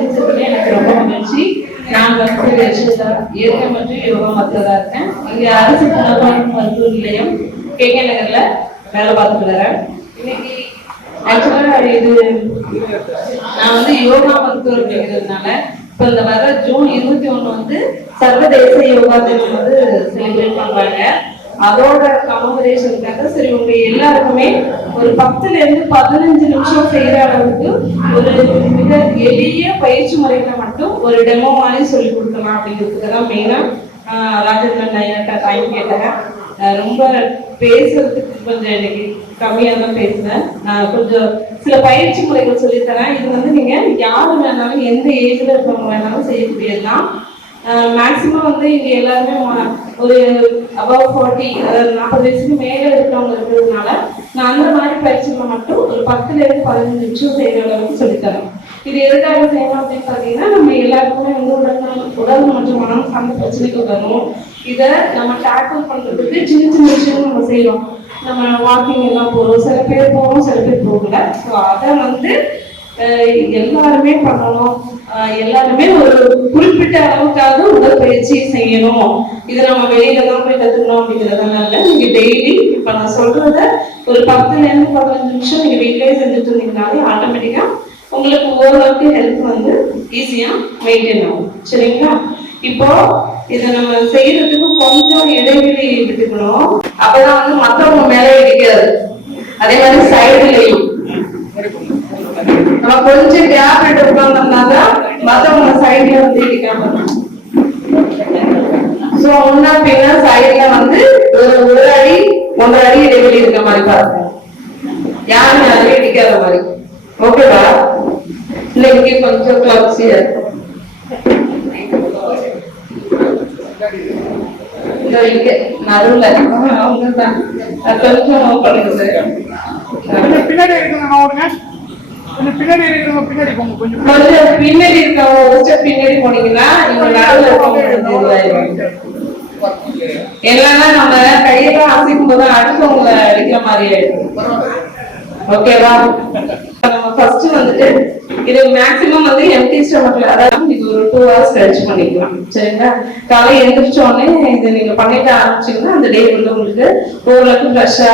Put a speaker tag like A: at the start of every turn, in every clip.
A: சந்திச்சதுல எனக்கு ரொம்ப மகிழ்ச்சி. நான் வந்து இயற்கை மற்றும் யோகா மருத்துவராக இருக்கேன். இங்கே அரசு புனர்வாழ்வு மருத்துவ நிலையம் கேகே நகர்ல வேலை பார்த்துட்டு வரேன். இன்னைக்கு ஆக்சுவலாக இது நான் வந்து யோகா மருத்துவர் அப்படிங்கிறதுனால இப்போ இந்த வர ஜூன் இருபத்தி ஒன்று வந்து சர்வதேச யோகா தினம் வந்து செலிப்ரேட் பண்ணுறாங்க. அதோட கமபரேஷனுக்காக சரி உங்க எல்லாருக்குமே ஒரு பத்துல இருந்து பதினஞ்சு நிமிஷம் செய்யற அளவுக்கு ஒரு மிக எளிய பயிற்சி முறைகளை மட்டும் ஒரு டெமோ மாதிரி சொல்லி கொடுக்கலாம் அப்படிங்கிறதுக்கு தான் மெயினா ராஜேந்திரன் ஐயாட்ட டைம் கேட்டேன். ரொம்ப பேசுறதுக்கு கொஞ்சம் எனக்கு கம்மியா தான் பேசுனேன். நான் கொஞ்சம் சில பயிற்சி முறைகள் சொல்லித்தரேன் இது வந்து நீங்க யாரு வேணாலும் எந்த ஏஜ்ல இருக்கவங்க வேணாலும் செய்யக்கூடியதுதான். மேக்சிமம் வந்து இங்க எல்லாருமே ஒரு அபவ் ஃபார்ட்டி நாற்பது வயசுக்கு மேலே இருக்கிறவங்க இருக்கிறதுனால நான் அந்த மாதிரி பயிற்சிகளை மட்டும் ஒரு பத்துல இருந்து பதினஞ்சு நிமிஷம் செய்யற அளவுக்கு சொல்லித்தரேன் இது எதுக்காக செய்யணும் அப்படின்னு பார்த்தீங்கன்னா நம்ம எல்லாருக்குமே வந்து உடல் உடல் மற்றும் மனம் சார்ந்த பிரச்சனைக்கு வரும் இதை நம்ம டேக்கிள் பண்றதுக்கு சின்ன சின்ன விஷயம் நம்ம செய்யறோம். நம்ம வாக்கிங் எல்லாம் போறோம். சில பேர் போறோம் சில பேர் போகல. ஸோ அதை வந்து எல்லாருமே பண்ணணும். எல்லாருமே ஒரு குறிப்பிட்ட அளவுக்காக உடற்பயிற்சி செய்யணும். இதை நம்ம வெளியில தான் போய் கத்துக்கணும் அப்படிங்கிறதுனால நீங்க டெய்லி இப்ப நான் சொல்றத ஒரு பத்துல இருந்து பதினஞ்சு நிமிஷம் நீங்க வீட்லயே செஞ்சுட்டு இருந்தீங்கனாலே ஆட்டோமேட்டிக்கா உங்களுக்கு ஓரளவுக்கு ஹெல்த் வந்து ஈஸியா மெயின்டைன் ஆகும். சரிங்களா? இப்போ இதை நம்ம செய்யறதுக்கு கொஞ்சம் இடைவெளி எடுத்துக்கணும் அப்பதான் வந்து மத்தவங்க மேல இடிக்காது அதே மாதிரி சைடுலையும் நம்ம கொஞ்சம் கேப் விட்டு உட்கார்ந்தோம்னா தான் மத்தவங்க சைட்ல வந்து இடிக்காம சோ ஒன்னா பின்ன சைட்ல வந்து ஒரு ஒரு அடி ஒன்றரை அடி இடைவெளி இருக்க மாதிரி பாருங்க. யாரும் யாரையும் இடிக்காத மாதிரி. ஓகேவா இல்ல இங்க கொஞ்சம் கிளப்ஸியா இருக்கும். இதோ இங்க நடுவுல. கொஞ்சம் பண்ணுங்க
B: சார் பின்னாடி இருக்குங்க கொஞ்சம் பின்னாடி இருக்குங்க பின்னாடி போங்க கொஞ்சம்
A: கொஞ்சம் பின்னாடி இருக்கவங்க ஒரு ஸ்டெப் பின்னாடி போனீங்கன்னா நடுவுல இல்லைன்னா நம்ம கையெல்லாம் அசைக்கும் போது அடுத்தவங்களை அடிக்கிற மாதிரி ஆயிடும். ஓகேவா நம்ம ஃபர்ஸ்ட் வந்துட்டு இது மேக்ஸிமம் வந்து எம்டி ஸ்டமக்ல அதாவது இது ஒரு டூ ஹவர்ஸ் கழிச்சு பண்ணிக்கலாம். சரிங்களா? காலை எந்திரிச்ச உடனே இது நீங்க பண்ணிட்டு ஆரம்பிச்சீங்கன்னா அந்த டே வந்து உங்களுக்கு ஓரளவுக்கு ஃப்ரெஷ்ஷா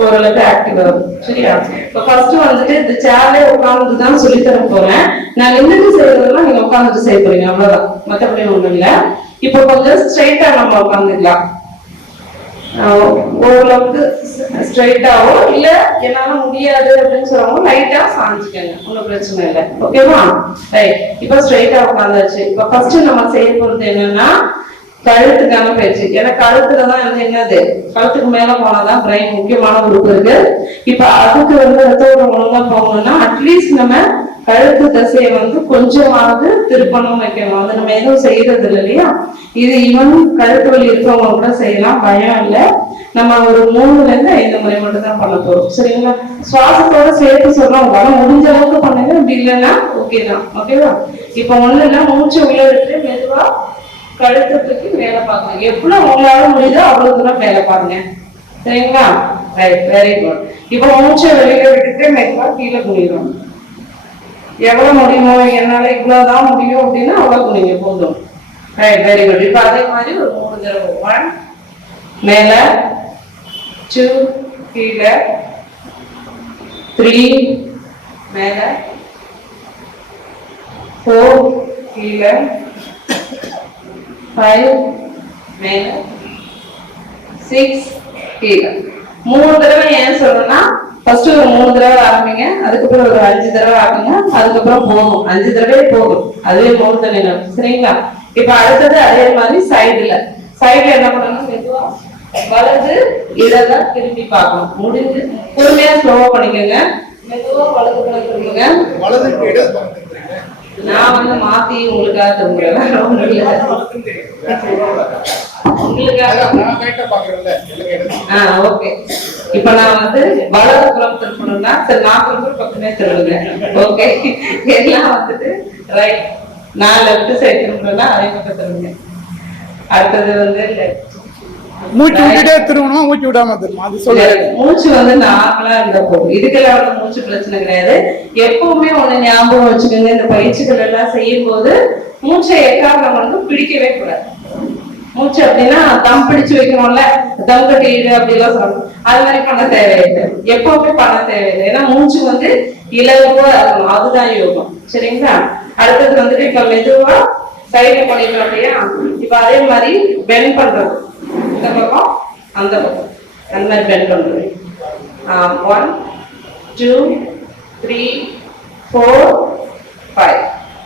A: ஓரளவுக்கு ஆக்டிவ் ஆகும் சரியா? இப்போ ஃபர்ஸ்ட் வந்துட்டு இந்த சேர்ல உட்காந்துட்டு தான் சொல்லி தர போறேன். நான் நின்றுட்டு செய்யறதெல்லாம் நீங்க உட்காந்துட்டு செய்ய போறீங்க? அவ்வளவுதான். மத்தபடி ஒண்ணும் இல்ல. இப்போ கொஞ்சம் ஸ்ட்ரைட்டா நம்ம உட்காந்துக்கலாம் ஆஹ் ஓரளவுக்கு ஸ்ட்ரைட்டாவோ இல்ல என்னால முடியாது அப்படின்னு சொல்றவங்க லைட்டா சாஞ்சிக்கங்க. ஒன்றும் பிரச்சனை இல்லை. ஓகேவா ரைட் இப்போ ஸ்ட்ரைட்டா உட்காந்தாச்சு இப்போ ஃபர்ஸ்ட் நம்ம செய்ய போறது என்னன்னா கழுத்துக்கான பயிற்சி ஏன்னா கழுத்துல தான் வந்து என்னது? கழுத்துக்கு மேல போனாதான் பிரெயின் முக்கியமான உறுப்பு இருக்கு. இப்ப அதுக்கு வந்து ரத்த ஓட்டம் ஒழுங்கா போகணும்னா அட்லீஸ்ட் நம்ம கழுத்து தசையை வந்து கொஞ்சமாவது திருப்பணம் வைக்கணும். அது நம்ம எதுவும் செய்யறது இல்லை இல்லையா? இது ஈவன் கழுத்து வலி இருக்கவங்க கூட செய்யலாம். பயம் இல்லை. நம்ம ஒரு மூணுல இருந்து ஐந்து முறை மட்டும் தான் பண்ண போறோம். சரிங்களா? சுவாசத்தோட சேர்த்து சொல்றோம். உங்களால முடிஞ்ச அளவுக்கு பண்ணுங்க. அப்படி இல்லைன்னா ஓகே தான். ஓகேவா இப்போ ஒண்ணு இல்லை மூச்சு உள்ள விட்டு மெதுவா கழுத்துக்கு மேலே பாருங்க எவ்வளவு உங்களால முடியுதோ அவ்வளவு தூரம் மேலே பாருங்க. சரிங்களா? ரைட் வெரி குட் இப்போ மூச்சை வெளியில விட்டுட்டு மெதுவா கீழே குனிறோம் எவ்வளவு முடியுமோ என்னால இவ்வளவுதான் முடியும் அப்படின்னா அவ்வளவு குனிங்க போதும். ரைட் வெரி குட் இப்போ அதே மாதிரி ஒரு மூணு தடவை ஒன் மேல டூ கீழே த்ரீ மேல ஃபோர் கீழே ஃபைவ் மேல சிக்ஸ் கீழே மூணு தடவை ஏன் சொல்றேன்னா ஃபர்ஸ்ட் ஒரு மூணு தடவை ஆரம்பிங்க அதுக்கப்புறம் ஒரு அஞ்சு தடவை ஆகுங்க அதுக்கப்புறம் போதும் அஞ்சு தடவை போதும் அதுவே மூணு தடவை சரிங்களா? இப்ப அடுத்தது அதே மாதிரி சைடுல சைடுல என்ன பண்ணணும் மெதுவா? வலது இடத திரும்பி பார்க்கணும். முடிஞ்சு பொறுமையா ஸ்லோவா பண்ணிக்கோங்க. மெதுவா வலது பக்கம் திரும்புங்க.
B: வலது இடது பக்கம்
A: நான் வந்து மாத்தி உங்களுக்காக திரும்புறேன் உங்களுக்காக. ஓகே. இப்ப நான் வந்து வலது புறம் திருப்பணும்னா சரி நாற்பது திரும்ப பக்கமே திரும்புங்க ஓகே. எல்லாம் வந்துட்டு ரைட் நான் லெஃப்ட் சைடு திரும்பணும்னா அதே பக்கம் திரும்புங்க அடுத்தது வந்து லெஃப்ட்
B: மூச்சு விட்டுட்டே திரும்பணும் மூச்சு விடாம திரும்பணும். அது சொல்லுங்க
A: மூச்சு வந்து நார்மலா இருந்த போதும் இதுக்கெல்லாம் வந்து மூச்சு பிரச்சனை கிடையாது. எப்பவுமே ஒண்ணு ஞாபகம் வச்சுக்கோங்க இந்த பயிற்சிகள் எல்லாம் செய்யும் போது மூச்சை எக்காரணம் வந்து பிடிக்கவே கூடாது. மூச்சு அப்படின்னா தம் பிடிச்சு வைக்கணும்ல தம் கட்டிடு அப்படிலாம் சொல்லணும். அது மாதிரி பண்ண தேவையில்லை. எப்பவுமே பண்ண தேவையில்லை. ஏன்னா மூச்சு வந்து இலகுவா இருக்கணும். அதுதான் யோகம். சரிங்களா? அடுத்தது வந்துட்டு இப்ப மெதுவா சைடு பண்ணிக்கலாம் அப்படியா இப்ப அதே மாதிரி பெண்ட் பண்றது. இந்த பக்கம் அந்த பக்கம். அந்த மாதிரி பெண்ட் பண்றது. One two three four five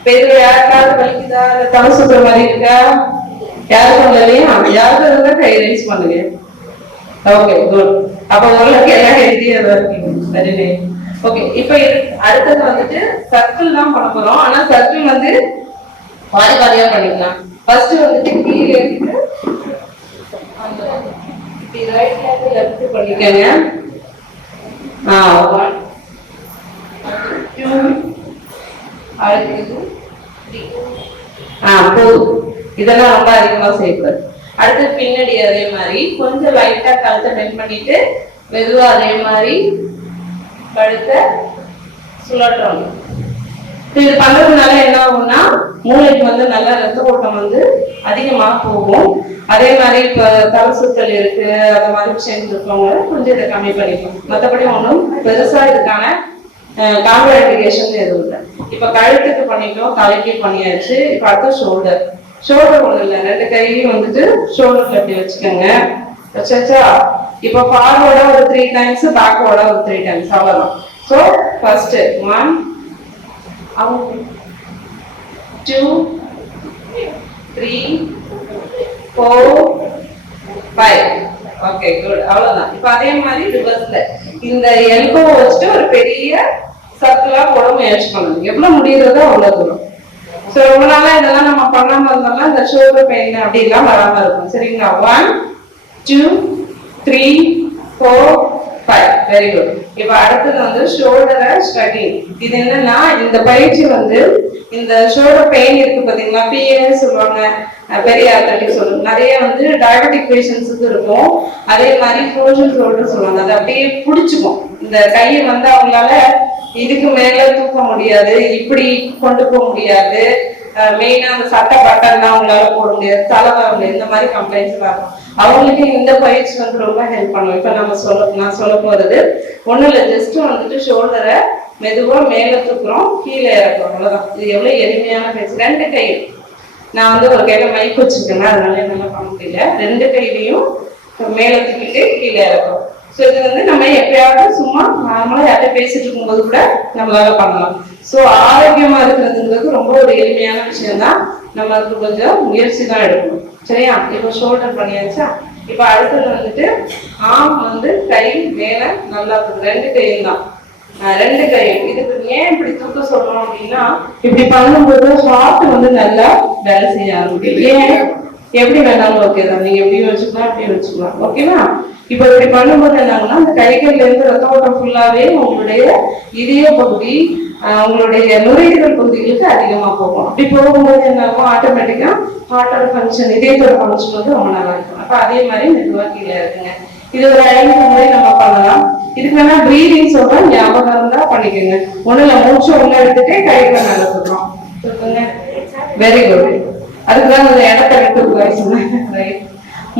A: பெரிய யாருக்காவது வலிக்குதா? இல்லை தலை சுத்துற மாதிரி இருக்கா? யாருக்கும் இல்லையா? யாருக்கும் இருந்தால் கை ரைஸ் பண்ணுங்க. ஓகே குட் அப்போ ஓரளவுக்கு எல்லாம் ஹெல்த்தியாக தான் இருக்கீங்க. சரி ஓகே இப்போ அடுத்தது வந்துட்டு சர்க்கிள் தான் பண்ண போறோம். ஆனா சர்க்கிள் வந்து பாதி பாதியா பண்ணிக்கலாம். ஃபர்ஸ்ட் வந்துட்டு கீழே இருந்து இப்படி ரைட் ஹேண்ட் லெஃப்ட் பண்ணிக்கங்க ஆ ஒன் டூ அடுத்தது த்ரீ ஆ போதும். இதெல்லாம் ரொம்ப அதிகமாக செய்யக்கூடாது அடுத்து பின்னாடி அதே மாதிரி. கொஞ்சம் லைட்டாக கழுத்தை பெண்ட் பண்ணிட்டு மெதுவாக அதே மாதிரி கழுத்தை சுழற்றணும். இது பண்றதுனால என்ன ஆகும்னா மூளைக்கு வந்து நல்ல ரத்த ஓட்டம் வந்து அதிகமா போகும். அதே மாதிரி இப்ப தலை சுத்தல் இருக்கு அந்த மாதிரி விஷயம் இருக்கவங்க கொஞ்சம் இதை கம்மி பண்ணிப்போம் மற்றபடி ஒன்றும் பெருசா இதுக்கான காம்ப்ளிகேஷன் எதுவும் இல்லை. இப்ப கழுத்துக்கு பண்ணிட்டோம் தலைக்கு பண்ணியாச்சு. இப்ப அடுத்த ஷோல்டர் ஷோல்டர் ஒண்ணு இல்லை. ரெண்டு கையும் வந்துட்டு ஷோல்டர் கட்டி வச்சுக்கோங்க. வச்சாச்சா இப்ப ஃபார்வர்டா ஒரு த்ரீ டைம்ஸ் பேக்வர்டா ஒரு த்ரீ டைம்ஸ் அவ்வளவுதான். So first one out two three four five. Okay good அவ்வளவுதான். இப்போ அதே மாதிரி ரிவர்ஸ்ல இந்த எல்போ வச்சுட்டு ஒரு பெரிய சர்க்கிளா போட முயற்சி பண்ணணும். எவ்வளவு முடியறதோ அவ்வளவு தூரம். ஸோ ரொம்ப நாளா இதெல்லாம் நம்ம பண்ணாம இருந்தோம்னா இந்த ஷோல்டர் பெயின் அப்படிலாம் வராம இருக்கும். சரிங்களா? One two three four five very good இப்போ அடுத்தது வந்து ஷோல்டரை ஸ்ட்ரகிங் இது என்னன்னா இந்த பயிற்சி வந்து இந்த ஷோல்டர் பெயின் இருக்கு பாத்தீங்களா? பிஏ சொல்லுவாங்க. பெரிய ஆத்தட்டிக் சொல்லுவாங்க. நிறைய வந்து டயபெட்டிக் பேஷண்ட்ஸுக்கு இருக்கும். அதே மாதிரி ஃப்ரோஷன் ஷோல்டர் சொல்லுவாங்க. அது அப்படியே பிடிச்சிக்கும். இந்த கையை வந்து அவங்களால இதுக்கு மேல தூக்க முடியாது. இப்படி கொண்டு போக முடியாது. மெயினா அந்த சட்டை பட்டன்லாம் அவங்களால போட முடியாது. தலை வர முடியாது இந்த மாதிரி கம்ப்ளைண்ட்ஸ் வரும் இருக்கும். அவங்களுக்கு இந்த பயிற்சி வந்து ரொம்ப ஹெல்ப் பண்ணும். இப்போ நம்ம சொல்ல நான் சொல்ல போகிறது ஒன்றும் இல்லை ஜஸ்ட் வந்துட்டு ஷோல்டரை மெதுவாக மேலே தூக்குறோம் கீழே இறக்குறோம் அவ்வளோதான் இது எவ்வளோ எளிமையான பயிற்சி? ரெண்டு கை. நான் வந்து ஒரு கையில் மைக் வச்சிருக்கேன் அதனால என்னால் பண்ண முடியல. ரெண்டு கையிலையும் மேலே தூக்கிட்டு கீழே இறக்குறோம் ஸோ இது வந்து நம்ம எப்பயாவது சும்மா நார்மலாக யார்கிட்ட பேசிட்டு இருக்கும்போது கூட நம்மளால பண்ணலாம். ஸோ ஆரோக்கியமா இருக்கிறதுங்கிறது ரொம்ப ஒரு எளிமையான விஷயம் தான் நம்ம அதுக்கு கொஞ்சம் முயற்சி தான் எடுக்கணும். சரியா? இப்போ ஷோல்டர் பண்ணியாச்சா? இப்போ அடுத்தது வந்துட்டு ஆம் வந்து கை மேல நல்லா ரெண்டு கையும் தான். ரெண்டு கையும். இதுக்கு ஏன் இப்படி தூக்க சொல்றோம் அப்படின்னா இப்படி பண்ணும்போது ஹார்ட் வந்து நல்லா வேலை செய்ய ஆரம்பிக்கும். ஏன்? எப்படி வேணாலும் ஓகே தான். நீங்க எப்படியும் வச்சுக்கலாம் அப்படியும் வச்சுக்கலாம். ஓகேவா இப்போ இப்படி பண்ணும்போது என்னாங்கன்னா அந்த கைகள்ல இருந்து ரத்த ஓட்டம் ஃபுல்லாவே உங்களுடைய இதய பகுதி உங்களுடைய நுரையீரல் பகுதிகளுக்கு அதிகமா போகும். அப்படி போகும்போது என்ன ஆகும்? ஆட்டோமேட்டிக்கா ஹார்ட்டோட ஃபங்க்ஷன் இதயத்தோட ஃபங்க்ஷன் வந்து ரொம்ப நல்லா இருக்கும். அப்ப அதே மாதிரி மெதுவா கீழே இருக்குங்க. இது ஒரு ஐந்து முறை நம்ம பண்ணலாம். இதுக்கு வேணா பிரீதிங் சொல்றோம் ஞாபகம் இருந்தா பண்ணிக்கோங்க. ஒண்ணுல மூச்சு உள்ள எடுத்துட்டு கைகளை மேல சொல்றோம் சொல்லுங்க. வெரி குட் அதுக்குதான் அந்த இடத்த விட்டு சொன்னேன் ரைட்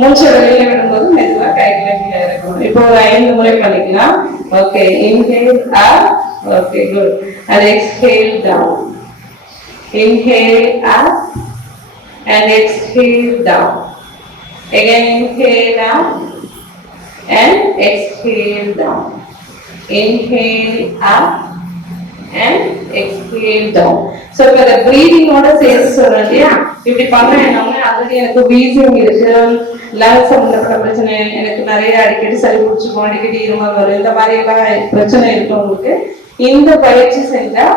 A: மூச்சை வெளியில விடும்போது மெதுவா கைகளை கீழே இப்போ ஒரு ஐந்து முறை பண்ணிக்கலாம். Okay inhale or Okay, good. and exhale down. Inhale up and exhale down. Again inhale up and exhale down. Inhale up and exhale down. So இப்ப இந்த breathing ஓட சேர்த்து சொல்றேன் இல்லையா? இப்படி பண்ண என்ன ஆல்ரெடி எனக்கு வீசிங் இருக்கு. லங்ஸ் சம்பந்தப்பட்ட பிரச்சனை எனக்கு நிறைய அடிக்கடி சளி பிடிச்சிக்கும் அடிக்கடி இருமல் வரும். இந்த மாதிரி எல்லாம் பிரச்சனை இருக்கு உங்களுக்கு. இந்த பயிற்சி செஞ்சா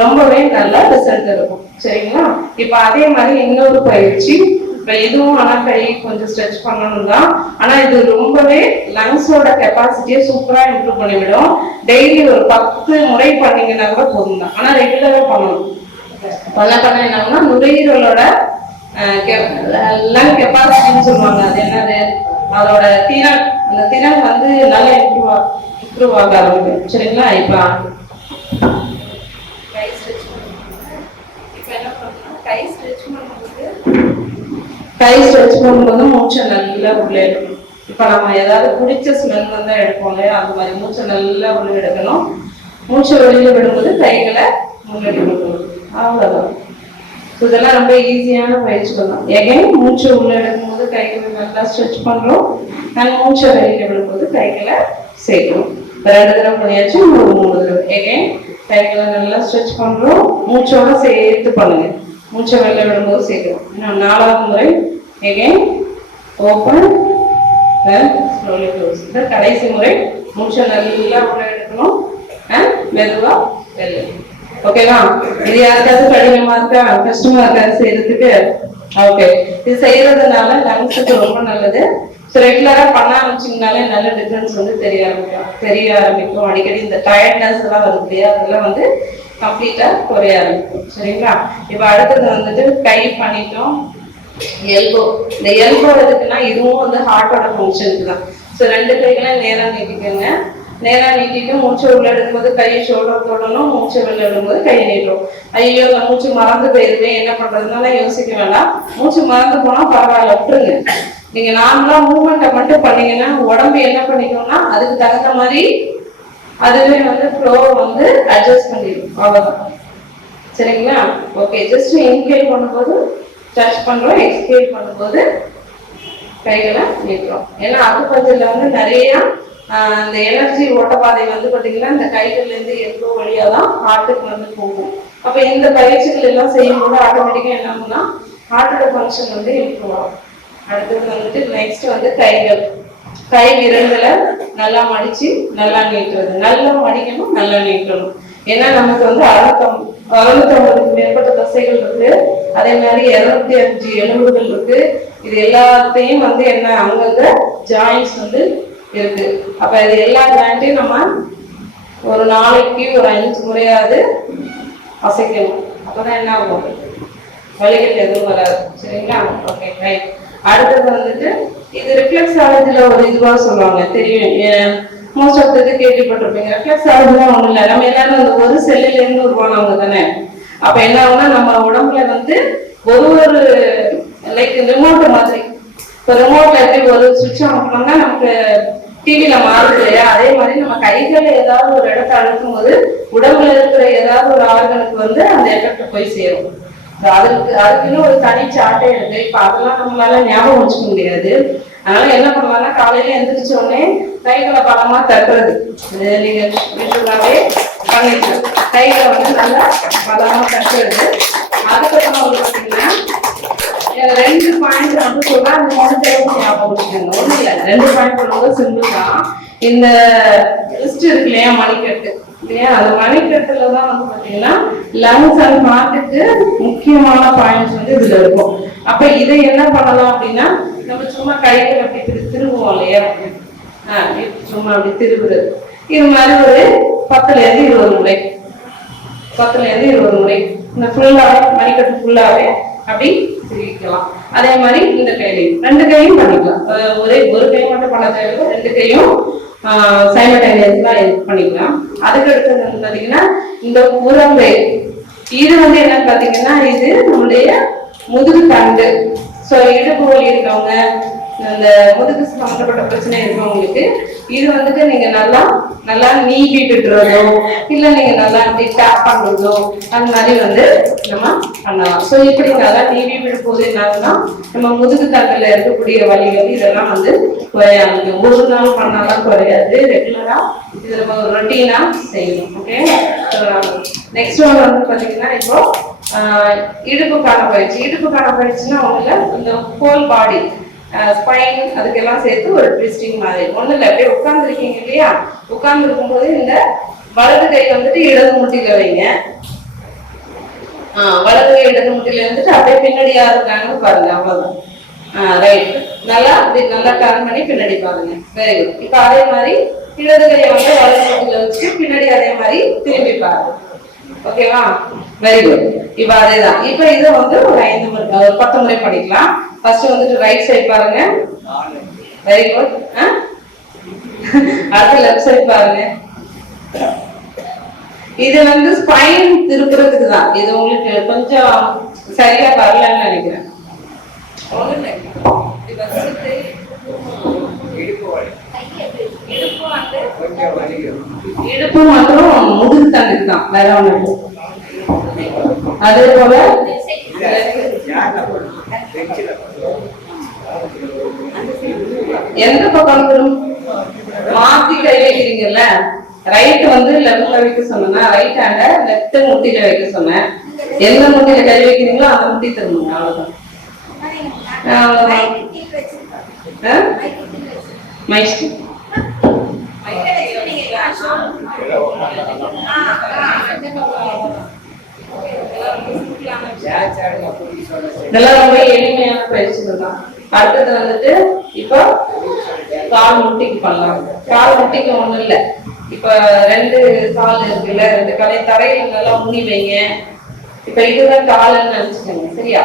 A: ரொம்பவே நல்ல ரிசல்ட் இருக்கும். சரிங்களா? இப்ப அதே மாதிரி இன்னொரு பயிற்சி இப்ப இதுவும் ஆனா கை கொஞ்சம் ஸ்ட்ரெச் பண்ணணும் தான். ஆனா இது ரொம்பவே லங்ஸோட கெப்பாசிட்டியை சூப்பரா இம்ப்ரூவ் பண்ணிவிடும். டெய்லி ஒரு பத்து முறை பண்ணீங்கன்னா கூட போதும் தான். ஆனா ரெகுலரா பண்ணணும். பண்ண பண்ண என்னன்னா நுரையீரலோட லங் கெப்பாசிட்டின்னு சொல்லுவாங்க. அது என்னது? அதோட திறன். அந்த திறன் வந்து நல்லா இம்ப்ரூவ் இம்ப்ரூவ் ஆக ஆரம்பிக்கும். சரிங்களா? இப்போ கை ஸ்ட்ரெச் இப்போ என்ன பண்ணணும் கை ஸ்ட்ரெச் பண்ணும்போது கை ஸ்ட்ரெச் பண்ணும்போது மூச்சை நல்லா உள்ளே எடுக்கணும். இப்போ நம்ம ஏதாவது பிடிச்ச ஸ்மெல் வந்தா எடுப்போம் இல்லையா? அந்த மாதிரி மூச்சை நல்லா உள்ள எடுக்கணும். மூச்சை வெளியில் விடும்போது கைகளை முன்னாடி கொடுக்கணும். அவ்வளோதான் இதெல்லாம் ரொம்ப ஈஸியான பயிற்சிகள் தான். எகைன் மூச்சை உள்ள எடுக்கும்போது கைகளை நல்லா ஸ்ட்ரெச் பண்ணுறோம் அண்ட் மூச்சை வெளியில் விடும்போது கைகளை சேர்க்கணும் ரெண்டு தடவை பண்ணியாச்சு மூணு தடவை எகைன் கைகளை நல்லா ஸ்ட்ரெச் பண்ணுறோம் மூச்சோட சேர்த்து பண்ணுங்க. மூச்சை வெளில விடும்போது சேர்க்கிறோம் இன்னும் நாலாவது முறை. எகைன் ஓப்பன் then slowly இந்த கடைசி முறை. மூச்சை நல்லா உள்ள எடுக்கணும். and மெதுவா வெளில. ஓகேவா இது யாருக்காவது கடினமா இருக்கா? கஷ்டமா இருக்கா செய்யறதுக்கு? ஓகே இது செய்யறதுனால லங்ஸுக்கு ரொம்ப நல்லது. ஸோ ரெகுலரா பண்ண ஆரம்பிச்சிங்கனாலே நல்ல டிஃபரன்ஸ் வந்து தெரிய ஆரம்பிக்கும். தெரிய ஆரம்பிக்கும். அடிக்கடி இந்த டயர்ட்னஸ் எல்லாம் வருது இல்லையா? அதெல்லாம் வந்து கம்ப்ளீட்டா குறைய ஆரம்பிக்கும். சரிங்களா? இப்போ அடுத்தது வந்துட்டு கை பண்ணிட்டோம். எல்போ இந்த எல்போ எதுக்குன்னா இதுவும் வந்து ஹார்ட்டோட ஃபங்க்ஷனுக்கு தான். ஸோ ரெண்டு கைகளையும் நேராக நீட்டிக்கோங்க. நேரா நீட்டிட்டு மூச்சை உள்ள எடுக்கும்போது கையை ஷோல்டர் தொடணும். மூச்சை வெளில எடுக்கும்போது கையை நீட்டும் ஐயோ அந்த மூச்சு மறந்து போயிருவேன் என்ன பண்றதுனால யோசிக்க வேண்டாம். மூச்சு மறந்து போனா பரவாயில்ல விட்டுருங்க. நீங்க நார்மலா மூவ்மெண்ட்டை மட்டும் பண்ணீங்கன்னா உடம்பு என்ன பண்ணிக்கணும்னா அதுக்கு தகுந்த மாதிரி அதுவே வந்து ஃப்ளோ வந்து அட்ஜஸ்ட் பண்ணிடும். அவ்வளோதான் சரிங்களா? ஓகே ஜஸ்ட் இன்ஹேல் பண்ணும்போது டச் பண்ணுறோம் எக்ஸ்ஹேல் பண்ணும்போது கைகளை நீட்டுறோம். ஏன்னா அக்குப்பஞ்சர்ல வந்து நிறைய இந்த எனர்ஜி ஓட்டப்பாதை வந்து பார்த்தீங்கன்னா இந்த கைகள்லேருந்து எவ்வளோ வழியாக தான் ஹார்ட்டுக்கு வந்து போகும். அப்போ இந்த பயிற்சிகள் எல்லாம் செய்யும்போது ஆட்டோமேட்டிக்காக என்ன ஆகும்னா ஹார்ட்டோட ஃபங்க்ஷன் வந்து இம்ப்ரூவ் ஆகும். அடுத்தது வந்துட்டு நெக்ஸ்ட் வந்து கைகள். கை விரல்களை நல்லா மடிச்சு நல்லா நீட்டுறது. நல்லா மடிக்கணும் நல்லா நீட்டணும். ஏன்னா நமக்கு வந்து அறுநூத்தம் அறுநூத்தம்பதுக்கு மேற்பட்ட தசைகள் இருக்கு. அதே மாதிரி இருநூத்தி அஞ்சு எலும்புகள் இருக்கு. இது எல்லாத்தையும் வந்து என்ன அங்கங்க ஜாயின்ஸ் வந்து இருக்கு. அப்ப இது எல்லா ஜாயிண்ட்டையும் நம்ம ஒரு நாளைக்கு ஒரு அஞ்சு முறையாவது அசைக்கணும். அப்பதான் என்ன ஆகும்? வலிகள் எதுவும் வராது. சரிங்களா? ஓகே ரைட் அடுத்தது வந்துட்டு இது ரிஃப்ளெக்ஸ் ஆகுதுல ஒரு இதுவாக சொல்லுவாங்க. தெரியும். மோஸ்ட் ஆஃப் இது கேள்விப்பட்டிருப்பீங்க. ரிஃப்ளெக்ஸ் ஆகுதுலாம் ஒன்றும் இல்லை நம்ம எல்லாரும் அந்த ஒரு செல்லுலேருந்து உருவானவங்க தானே அப்போ என்ன ஆகும்னா நம்ம உடம்புல வந்து ஒரு ஒரு லைக் ரிமோட் மாதிரி. இப்போ ரிமோட்ல எப்படி ஒரு சுவிட்ச் அமுக்கணும்னா நமக்கு டிவியில மாறுது இல்லையா? அதே மாதிரி நம்ம கைகளை ஏதாவது ஒரு இடத்த அழுத்தும் போது உடம்புல இருக்கிற ஏதாவது ஒரு ஆர்கனுக்கு வந்து அந்த எஃபெக்ட் போய் சேரும். அதற்கு அதுக்கு அதுக்குன்னு ஒரு தனி சாட்டே இருக்கு. இப்ப அதெல்லாம் நம்மளால ஞாபகம் வச்சுக்க முடியாது. அதனால என்ன பண்ணுவாங்கன்னா காலையில எந்திரிச்ச உடனே கைகளை பலமா தட்டுறது. நீங்க விஷுவலாவே பண்ணிக்கலாம் கைகளை வந்து நல்லா பலமா தட்டுறது. அதுக்கப்புறம் வந்து பாத்தீங்கன்னா ரெண்டு பாயிண்ட் வந்து சொல்றேன் அந்த மூணு தேவை ஞாபகம் வச்சுக்கோங்க. ஒண்ணு இல்லை. ரெண்டு பாயிண்ட் ரொம்ப சிம்பிள் தான். இந்த லிஸ்ட் இருக்கு இல்லையா மணிக்கட்டு. இல்லையா? அந்த மணிக்கட்டுல தான் வந்து பாத்தீங்கன்னா லங்ஸ் அண்ட் ஹார்ட்டுக்கு முக்கியமான பாயிண்ட்ஸ் வந்து இதுல இருக்கும். அப்ப இதை என்ன பண்ணலாம் அப்படின்னா நம்ம சும்மா கைகள் அப்படி திரு திரும்புவோம் இல்லையா? சும்மா அப்படி திருவுறது. இது மாதிரி ஒரு பத்துல இருந்து இருபது முறை. பத்துல இருந்து இருபது முறை. இந்த ஃபுல்லாவே மணிக்கட்டு ஃபுல்லாவே அப்படி திருவிக்கலாம் அதே மாதிரி இந்த கையிலையும் ரெண்டு கையும் பண்ணிக்கலாம். ஒரே ஒரு கை மட்டும் பண்ண தேவையில்லை. ரெண்டு கையும் சைமல்டேனியஸா பண்ணிக்கலாம். அதுக்கு அடுத்தது வந்து பாத்தீங்கன்னா இந்த உரங்கை இது வந்து என்னன்னு பாத்தீங்கன்னா இது நம்முடைய முதுகு தண்டு. ஸோ இடுப்பு வலி இருக்கவங்க அந்த முதுகு சம்மந்தப்பட்ட பிரச்சனை இருக்கவங்களுக்கு இது வந்துட்டு நீங்க நல்லா நல்லா நீட்டிட்டுறதோ இல்ல நீங்க நல்லா அப்படி டேப் பண்றதோ அந்த மாதிரி வந்து நம்ம பண்ணலாம். ஸோ இப்படி நல்லா நீவி விடும்போது என்னன்னா நம்ம முதுகு தண்டுல இருக்கக்கூடிய வலிகள் இதெல்லாம் வந்து குறையாது. ஒரு நாள் பண்ணாலும் குறையாது. ரெகுலரா இது நம்ம ஒரு ரொட்டீனா செய்யணும். ஓகே நெக்ஸ்ட் ஒன் வந்து பாத்தீங்கன்னா இப்போ இடுப்பு இடுப்புக்கான பயிற்சி. இடுப்புக்கான பயிற்சின்னா ஒண்ணுல இந்த ஹோல் பாடி ஸ்பைன் அதுக்கெல்லாம் சேர்த்து ஒரு ட்விஸ்டிங் மாதிரி. ஒன்றும் இல்லை அப்படியே உட்காந்துருக்கீங்க இல்லையா? உட்காந்துருக்கும் போது இந்த வலது கை வந்துட்டு இடது முட்டியில் வைங்க. ஆ வலது கை இடது முட்டியில் இருந்துட்டு அப்படியே பின்னாடி யார் இருக்காங்கன்னு பாருங்க அவ்வளோதான் ஆ ரைட் நல்லா அப்படி நல்லா டர்ன் பண்ணி பின்னாடி பாருங்க. வெரி குட் இப்போ அதே மாதிரி இடது கையை வந்து வலது முட்டியில் வச்சுட்டு பின்னாடி அதே மாதிரி திரும்பி பாருங்க. ஓகேவா வெரி குட் இப்போ அதேதான். இப்போ இதை வந்து ஒரு ஐந்து முறை ஒரு பத்து முறை பண்ணிக்கலாம் ஃபர்ஸ்ட் வந்துட்டு ரைட் சைடு பாருங்க. வெரி குட் அடுத்த லெஃப்ட் சைடு பாருங்க. இது வந்து ஸ்பைன் திருப்புறதுக்கு தான். இது உங்களுக்கு கொஞ்சம் சரியா வரலன்னு நினைக்கிறேன். இடுப்பு மற்றும் முதுகு தண்டு தான். வேற ஒண்ணு. அதே போல எந்த பக்கம் வரும் மாத்தி கை வைக்கிறீங்கல்ல ரைட் வந்து லெஃப்ட்ல வைக்க சொன்னா ரைட் ஹேண்ட லெஃப்ட் முட்டில வைக்க சொன்னேன் எந்த முட்டில கை வைக்கிறீங்களோ அந்த முட்டி திரும்புங்க அவ்வளவுதான் அவ்வளவுதான். ஆ? மைஸ்டி இதெல்லாம் ரொம்ப எளிமையான பயிற்சிகள் தான். அடுத்தது வந்துட்டு இப்போ கால் முட்டிக்கு பண்ணலாம். கால் முட்டிக்கு ஒண்ணும் இல்ல. இப்ப ரெண்டு கால் இருக்குல்ல ரெண்டு காலை தரையில நல்லா ஊனி வைங்க. இப்ப இதுதான் கால்னு நினைச்சுக்கோங்க சரியா?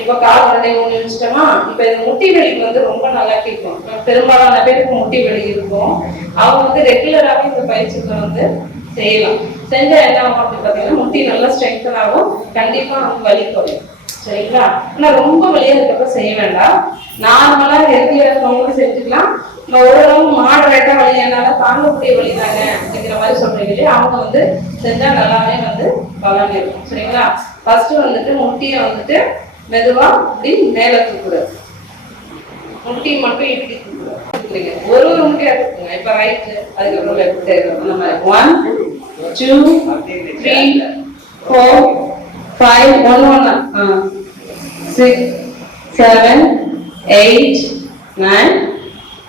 A: இப்ப கால் ரெண்டே ஊனி வச்சுட்டோமா இப்ப இந்த முட்டி வலிக்கு வந்து ரொம்ப நல்லா கேட்கும். பெரும்பாலான பேருக்கு முட்டி வலி இருக்கும். அவங்க வந்து ரெகுலராகவே இந்த பயிற்சிகளை வந்து செய்யலாம். செஞ்சா என்ன ஆகும் அப்படின்னு பாத்தீங்கன்னா முட்டி நல்லா ஸ்ட்ரென்தன் ஆகும். கண்டிப்பா அவங்க வலி குறையும். சரிங்களா? ஆனா ரொம்ப வலியா இருக்கப்ப செய்ய வேண்டாம். நார்மலா ஹெல்த்தியா இருக்கவங்களும் செஞ்சுக்கலாம். நம்ம ஓரளவு மாடரேட்டா வலி என்னால தாங்கக்கூடிய வழி தாங்க அப்படிங்கிற மாதிரி சொல்றீங்க இல்லையா? அவங்க வந்து செஞ்சா நல்லாவே வந்து பலன் இருக்கும். சரிங்களா? ஃபர்ஸ்ட் வந்துட்டு முட்டியை வந்துட்டு மெதுவா இப்படி மேல தூக்குறது. முட்டி மட்டும் இப்படி ஒரு ஒரு முட்டியா தூக்குங்க இப்ப ரைட் அதுக்கப்புறம் லெஃப்ட் அந்த மாதிரி one two three four five one one six seven eight nine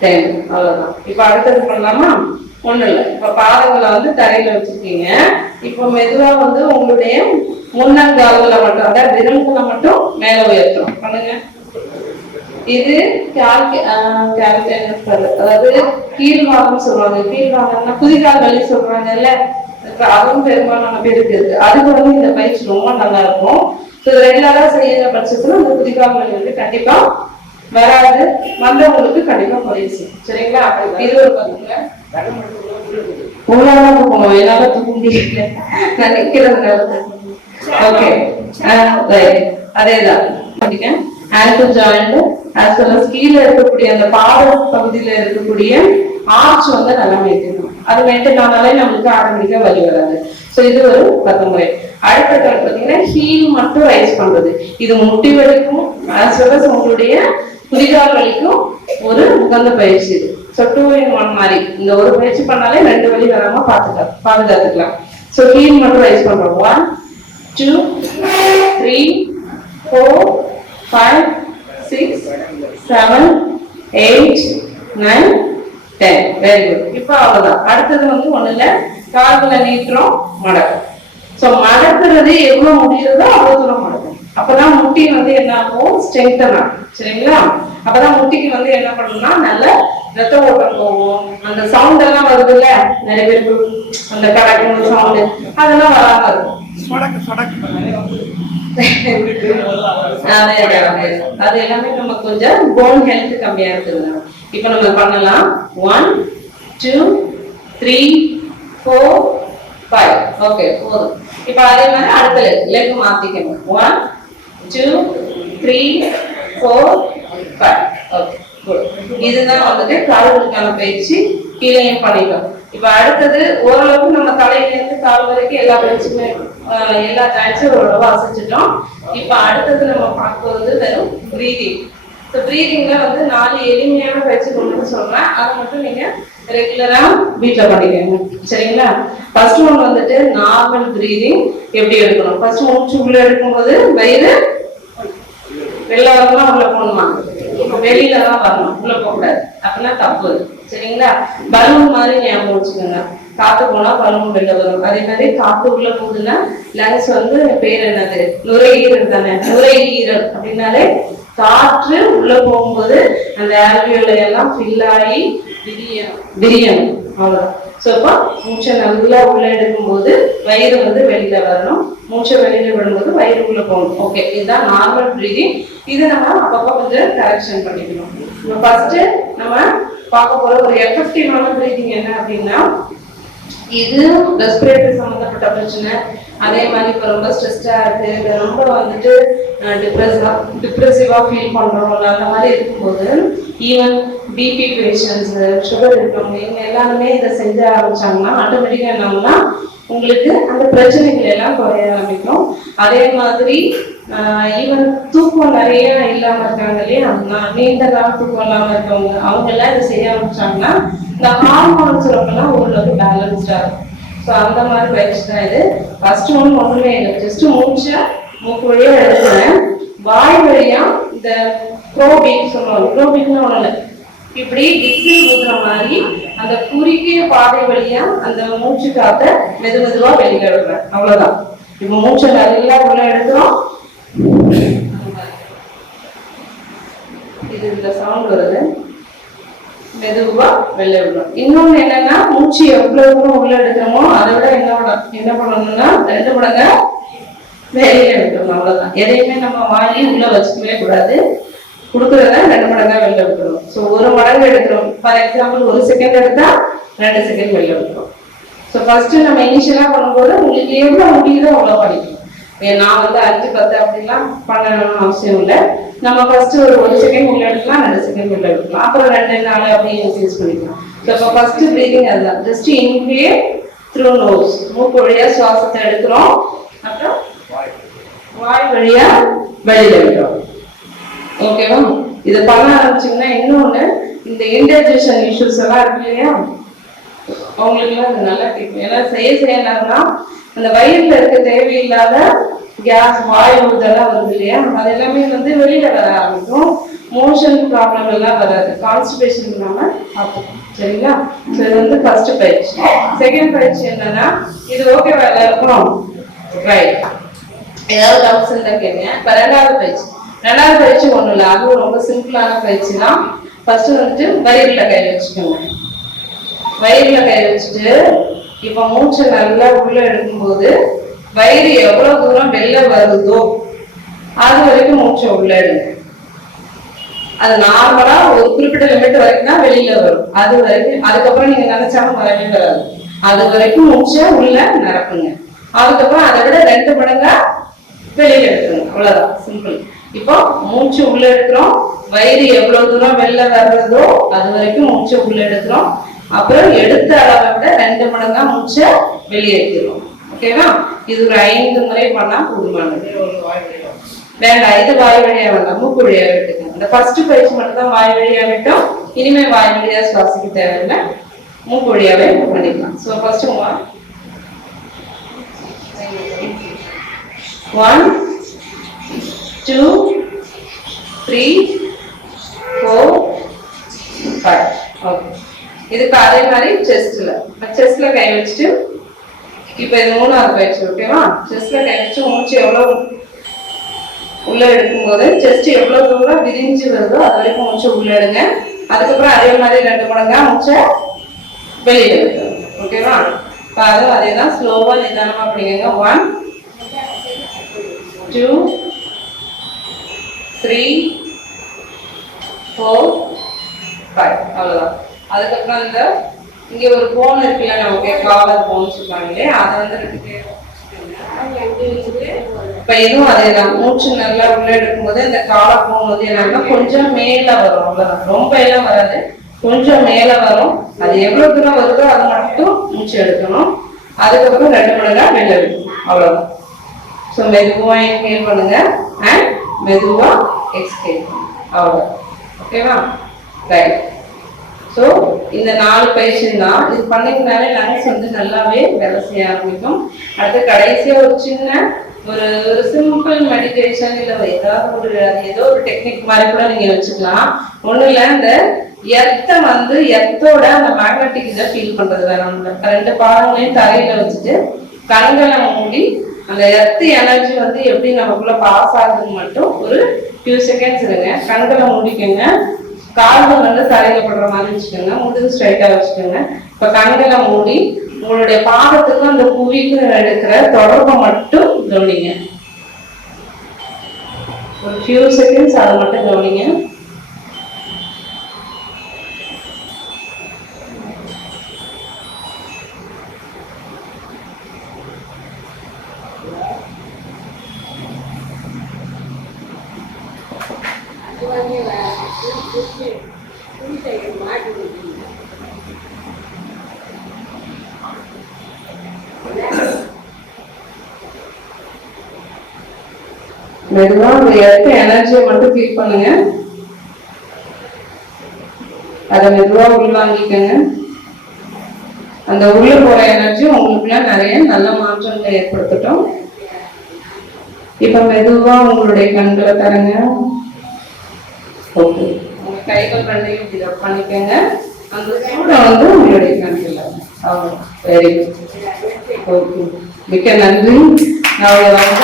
A: ten அவ்வளவுதான். இப்போ அடுத்தது பண்ணலாமா? ஒண்ணும் இல்லை. இப்போ பாதங்களை வந்து தரையில் வச்சுருக்கீங்க. இப்போ மெதுவாக வந்து உங்களுடைய முன்னங்கால்களை மட்டும் அதாவது விரல்களை மட்டும் மேலே உயர்த்தணும். பண்ணுங்க. இது அதாவது கீழ்வாதம் சொல்லுவாங்க. கீழ்வாதம்னா குதிகால் வலி சொல்றாங்கல்ல? அதுவும் பெரும்பாலான பேருக்கு இருக்கு. அதுக்கு வந்து இந்த பயிற்சி ரொம்ப நல்லா இருக்கும். ஸோ ரெகுலரா செய்யற பட்சத்துல அந்த குதிகால் வலி வந்து கண்டிப்பா வராது. வந்தவங்களுக்கு கண்டிப்பா குறையும் சரிங்களா? இது ஒரு பாத்தீங்களா உங்களால போகணும் என்னால தூக்க முடியல. நான் நிக்கிறதுனால ஓகே அதேதான். Ankle joint as well as கீழே இருக்கக்கூடிய அந்த பாத பகுதியில இருக்கக்கூடிய ஆர்ச் வந்து நல்லா மெயின்டைன் அது மெயின்டைன் ஆனாலே நம்மளுக்கு ஆட்டோமேட்டிக்கா வலி வராது. சோ இது ஒரு பத்து அடுத்த கணக்கு பாத்தீங்கன்னா ஹீல் மட்டும் ரைஸ் பண்றது. இது முட்டி வலிக்கும் ஆஸ் வெல் அஸ் உங்களுடைய புதிதால் வலிக்கும் ஒரு உகந்த பயிற்சி இது. ஸோ டூ இன் ஒன் மாதிரி. இந்த ஒரு பயிற்சி பண்ணாலே ரெண்டு வலி வராம பாத்துக்கலாம் பாதுகாத்துக்கலாம். ஸோ ஹீல் மட்டும் ரைஸ் பண்றோம். One two three four five six seven eight nine ten very good இப்போ அவ்வளோதான் அடுத்தது வந்து ஒன்றும் இல்லை கால்களை நீட்டுறோம் மடக்கும். ஸோ மடக்கிறது எவ்வளோ முடியுறதோ அவ்வளோ தூரம் மடக்கும். அப்போதான் முட்டி வந்து என்ன ஆகும்? ஸ்ட்ரென்தன் ஆகும். சரிங்களா? அப்பதான் முட்டிக்கு வந்து என்ன பண்ணணும்னா நல்ல ரத்த ஓட்டம் போகும். அந்த சவுண்ட் எல்லாம் வருது இல்ல நிறைய பேருக்கு அந்த கடக்கு சவுண்ட் அதெல்லாம் வராம இருக்கும். அதே எல்லாமே நம்ம கொஞ்சம் போன் ஹெல்த் கம்மியா இருக்குது இப்போ நம்ம பண்ணலாம். One two three four five okay போதும். இப்போ அதே மாதிரி அடுத்த லெக் மாத்திக்கணும். ஒன் டூ த்ரீ ஃபோர் இதுதான் வந்துட்டு கால்களுக்கான பயிற்சி கீழையும் பண்ணிட்டோம் இப்போ அடுத்தது ஓரளவுக்கு நம்ம தலையிலேருந்து கால் வரைக்கும் எல்லா பயிற்சியுமே எல்லா ஜாயின்ஸும் ஓரளவு அசைச்சிட்டோம் இப்போ அடுத்தது நம்ம பார்க்க வெறும் ப்ரீதிங் ஸோ ப்ரீதிங்ல வந்து நாலு எளிமையான பயிற்சி கொண்டு சொல்றேன். அதை மட்டும் நீங்க ரெகுலரா வீட்டில் பண்ணிக்கோங்க. சரிங்களா? ஃபர்ஸ்ட் ஒன் வந்துட்டு நார்மல் ப்ரீதிங் எப்படி எடுக்கணும்? ஃபர்ஸ்ட் மூச்சு உள்ள எடுக்கும்போது வயிறு வெளில வரலாம் உள்ள போகணுமா வெளியில தான் வரணும். உள்ள போக கூடாது அப்படின்னா தப்பு. சரிங்களா? பலூன் மாதிரி ஞாபகம் வச்சுக்கோங்க. காத்து போனா பலூன் வெளில வரும். அதே மாதிரி காத்து உள்ள போகுதுன்னா லங்ஸ் வந்து பேர் என்னது? நுரையீரல் தானே? நுரையீரல். அப்படின்னாலே காற்று உள்ள போகும்போது அந்த ஆல்வியோல எல்லாம் ஃபில் ஆகி விரியணும். விரியணும். அவ்வளவுதான். ஸோ அப்போ மூச்சை நல்லா உள்ள எடுக்கும்போது வயிறு வந்து வெளியில வரணும். மூச்சை வெளியில விடும்போது வயிறு உள்ள போகணும். ஓகே இதுதான் நார்மல் ப்ரீதிங் இது நம்ம அப்பப்போ கொஞ்சம் கரெக்ஷன் பண்ணிக்கணும். இப்போ ஃபர்ஸ்ட் நம்ம பார்க்க போற ஒரு எஃபெக்டிவான ப்ரீதிங் என்ன அப்படின்னா இது ரெஸ்பிரேட்டரி சம்மந்தப்பட்ட பிரச்சனை. அதே மாதிரி இப்போ ரொம்ப ஸ்ட்ரெஸ்டாக இருக்குது ரொம்ப வந்துட்டு டிப்ரெசிவா டிப்ரெசிவாக ஃபீல் பண்றோம்ல. அந்த மாதிரி இருக்கும்போது ஈவன் பிபி பேஷண்ட்ஸு சுகர் இருக்கவங்க இவங்க எல்லாருமே இதை செஞ்ச ஆரம்பிச்சாங்கன்னா ஆட்டோமேட்டிக்காக என்னன்னா உங்களுக்கு அந்த பிரச்சனைகள் எல்லாம் குறைய ஆரம்பிக்கும். அதே மாதிரி ஈவன் தூக்கம் நிறைய இல்லாமல் இருக்காங்க இல்லையா? நீண்ட கால தூக்கம் இல்லாமல் இருக்கவங்க அவங்க எல்லாம் இதை செய்ய ஆரம்பிச்சாங்கன்னா இந்த ஹார்மோன் சுரப்பெல்லாம் ஓரளவுக்கு பேலன்ஸ்டா இருக்கும். ஸோ அந்த மாதிரி பயிற்சி தான் இது. ஃபர்ஸ்ட் ஒன்று ஒண்ணுமே இல்லை. ஜஸ்ட் மூச்சை மூக்கு வழியா எடுக்கிறேன் வாய் வழியா இந்த ப்ரோபீக் சொல்லுவாங்க. ப்ரோபீக்னு ஒண்ணு இல்லை. இப்படி விசில் ஊதுற மாதிரி அந்த குறுகிய பாதை வழியா அந்த மூச்சு காத்த மெது மெதுவா வெளியில அவ்வளவுதான். இப்போ மூச்சை நல்லா உள்ள எடுக்கிறோம். இது இந்த சவுண்ட் வருது. மெதுவா வெளில விடணும் இன்னொன்னு என்னன்னா மூச்சு எவ்வளவு தூரம் உள்ள எடுக்கிறோமோ அதை விட என்ன பண்ண- என்ன பண்ணணும்னா ரெண்டு மடங்க வெளியில விட்டுறணும் அவ்வளவுதான். எதையுமே நம்ம வாங்கி உள்ள வச்சுக்கவே கூடாது. கொடுக்கறத ரெண்டு மடங்கா வெளில விட்டுறோம் ஸோ ஒரு மடங்கு எடுக்கிறோம். ஃபார் எக்ஸாம்பிள் ஒரு செகண்ட் எடுத்தா ரெண்டு செகண்ட் வெளில விட்டுறோம். ஸோ ஃபர்ஸ்ட் நம்ம இனிஷியலா பண்ணும்போது உங்களுக்கு எவ்வளவு முடியுதோ அவ்வளவு படிக்கணும். நான் வந்து அஞ்சு பத்து அப்படிலாம் பண்ணணும்னு அவசியம் இல்லை. நம்ம ஃபர்ஸ்ட் ஒரு ஒரு செகண்ட் உள்ள எடுக்கலாம் ரெண்டு செகண்ட் உள்ள எடுக்கலாம். அப்புறம் ரெண்டு நாள் அப்படியே இன்க்ரீஸ் பண்ணிக்கலாம். ஸோ இப்போ ஃபர்ஸ்ட் ப்ரீதிங் அதுதான். ஜஸ்ட் இன்ஹே த்ரூ நோஸ் மூக்கு வழியா சுவாசத்தை எடுக்கிறோம். அப்புறம் வாய் வழியா வெளியில விடுறோம் ஓகேவா இதை பண்ண ஆரம்பிச்சீங்கன்னா இன்னொன்னு இந்த இன்டைஜஷன் இஷ்யூஸ் எல்லாம் இருக்கு இல்லையா? அவங்களுக்குலாம் அது நல்லா கேட்கும். ஏன்னா செய்ய செய்யலாம் அந்த வயிறுல இருக்க தேவையில்லாத கேஸ் வாயு இதெல்லாம் வருது இல்லையா? அது எல்லாமே வந்து வெளியில வர ஆரம்பிக்கும். மோஷன் ப்ராப்ளம் எல்லாம் வராது. கான்ஸ்டிபேஷன் இல்லாம பார்த்துக்கணும். சரிங்களா? ஸோ இது வந்து ஃபர்ஸ்ட் பயிற்சி. செகண்ட் பயிற்சி என்னன்னா இது ஓகேவா எல்லாருக்கும்? ரைட் ஏதாவது டவுட்ஸ் இருந்தா கேளுங்க. இப்ப ரெண்டாவது பயிற்சி. ரெண்டாவது பயிற்சி ஒன்றும் இல்லை. அதுவும் ரொம்ப சிம்பிளான பயிற்சி தான். ஃபர்ஸ்ட் வந்துட்டு வயிறுல கை வச்சுக்கோங்க. வயிறுல கை வச்சுட்டு இப்ப மூச்சை நல்லா உள்ள எடுக்கும்போது வயிறு எவ்வளவு தூரம் வெளில வருதோ அது வரைக்கும் மூச்சை உள்ள எடுங்க அது நார்மலா ஒரு குறிப்பிட்ட லிமிட் வரைக்கும் தான் வெளியில வரும். அது வரைக்கும் அதுக்கப்புறம் நீங்க நினைச்சாலும் வரவே வராது அது வரைக்கும் மூச்சை உள்ள நிரப்புங்க. அதுக்கப்புறம் அதை விட ரெண்டு மடங்கா வெளியில எடுத்துருங்க. அவ்வளவுதான். சிம்பிள் இப்போ மூச்சு உள்ள எடுக்கிறோம். வயிறு எவ்வளவு தூரம் வெளில வர்றதோ அது வரைக்கும் மூச்சை உள்ள எடுக்கிறோம். அப்புறம் எடுத்த அளவை விட ரெண்டு மடங்கா மூச்சை வெளியேற்றுறோம் ஓகேவா? இது ஒரு ஐந்து முறை பண்ணா போதுமானது. வேண்டாம் இது வாய் வழியா வேண்டாம். மூக்கு வழியா விட்டுக்கணும் இந்த ஃபர்ஸ்ட் பயிற்சி மட்டும் தான் வாய் வழியா விட்டோம். இனிமே வாய் வழியா சுவாசிக்க தேவையில்லை. மூக்கு வழியாவே பண்ணிக்கலாம். So first one one two three four five okay இதுக்கு அதே மாதிரி செஸ்ட்ல செஸ்ட்ல கை வச்சுட்டு இப்போ இது மூணாவது பயிற்சி ஓகேவா செஸ்ட்ல கை வச்சு மூச்சு எவ்வளவு உள்ள எடுக்கும்போது செஸ்ட் எவ்வளவு தூரம் விரிஞ்சு வருதோ அது வரைக்கும் மூச்சு உள்ள எடுங்க. அதுக்கப்புறம் அதே மாதிரி ரெண்டு மடங்கா மூச்சை வெளியில எடுக்கணும் ஓகேவா இப்போ அதுவும் அதே தான் ஸ்லோவா நிதானமா அப்படிங்க one two three four five அவ்வளோதான் அதுக்கப்புறம் இந்த இங்க ஒரு போன் இருக்குல்ல நமக்கு காலர் போன் சொல்லுவாங்களே இல்லையா அதை வந்து ரெண்டு பேரும் இப்ப இதுவும் அதேதான் மூச்சு நல்லா உள்ள எடுக்கும்போது இந்த காலை போன் வந்து என்னன்னா கொஞ்சம் மேல வரும். அவ்வளவுதான். ரொம்ப எல்லாம் வராது. கொஞ்சம் மேல வரும். அது எவ்வளவு தூரம் வருதோ அது மட்டும் மூச்சு எடுக்கணும். அதுக்கப்புறம் ரெண்டு மணி நேரம் வெளில விடணும் அவ்வளவுதான். ஸோ மெதுவா இன்ஹேல் பண்ணுங்க. அண்ட் மெதுவா எக்ஸ்ஹேல் அவ்வளவுதான். ஓகேவா ரைட் ஸோ இந்த நாலு பயிற்சி தான். இது பண்ணீங்கனாலே லங்ஸ் வந்து நல்லாவே வேலை செய்ய ஆரம்பிக்கும். அடுத்து கடைசியாக ஒரு சின்ன ஒரு ஒரு சிம்பிள் மெடிடேஷன் இல்லை ஏதாவது ஒரு அது ஏதோ ஒரு டெக்னிக் மாதிரி கூட நீங்கள் வச்சுக்கலாம். ஒன்றும் இல்லை இந்த எர்த்தை வந்து எர்த்தோட அந்த மேக்னட்டிக் இதை ஃபீல் பண்ணுறது வேணும். ஒண்ணு ரெண்டு பாதங்களையும் தரையில் வச்சுட்டு கண்களை மூடி அந்த எர்த்து எனர்ஜி வந்து எப்படி நமக்குள்ள பாஸ் ஆகுதுன்னு மட்டும் ஒரு ஃபியூ செகண்ட்ஸ் இருங்க. கண்களை மூடிக்கோங்க. கால்கள் வந்து சரையில படுற மாதிரி வச்சுக்கோங்க. முதுகு ஸ்ட்ரைட்டா வச்சுக்கோங்க. இப்ப கண்களை மூடி உங்களுடைய பாதத்துக்கும் அந்த புவிக்கும் எடுக்கிற தொடர்பை மட்டும் கவனிங்க. ஒரு ஃபியூ செகண்ட்ஸ் அதை மட்டும் கவனிங்க. Thank you. மெதுவா அந்த இடத்த எனர்ஜியை மட்டும் ஃபீல் பண்ணுங்க. அதை மெதுவா உள்வாங்கிக்கங்க அந்த உள்ள போற எனர்ஜி உங்களுக்குள்ள நிறைய நல்ல மாற்றங்களை ஏற்படுத்தட்டும். இப்ப மெதுவா உங்களுடைய கண்களை தரங்க. ஓகே உங்க கைகள் ரெண்டையும் இப்படி ரப் பண்ணிக்கங்க. அந்த சூடை வந்து உங்களுடைய கண்கள் வெரி ஓகே மிக்க நன்றி. நான் ரொம்ப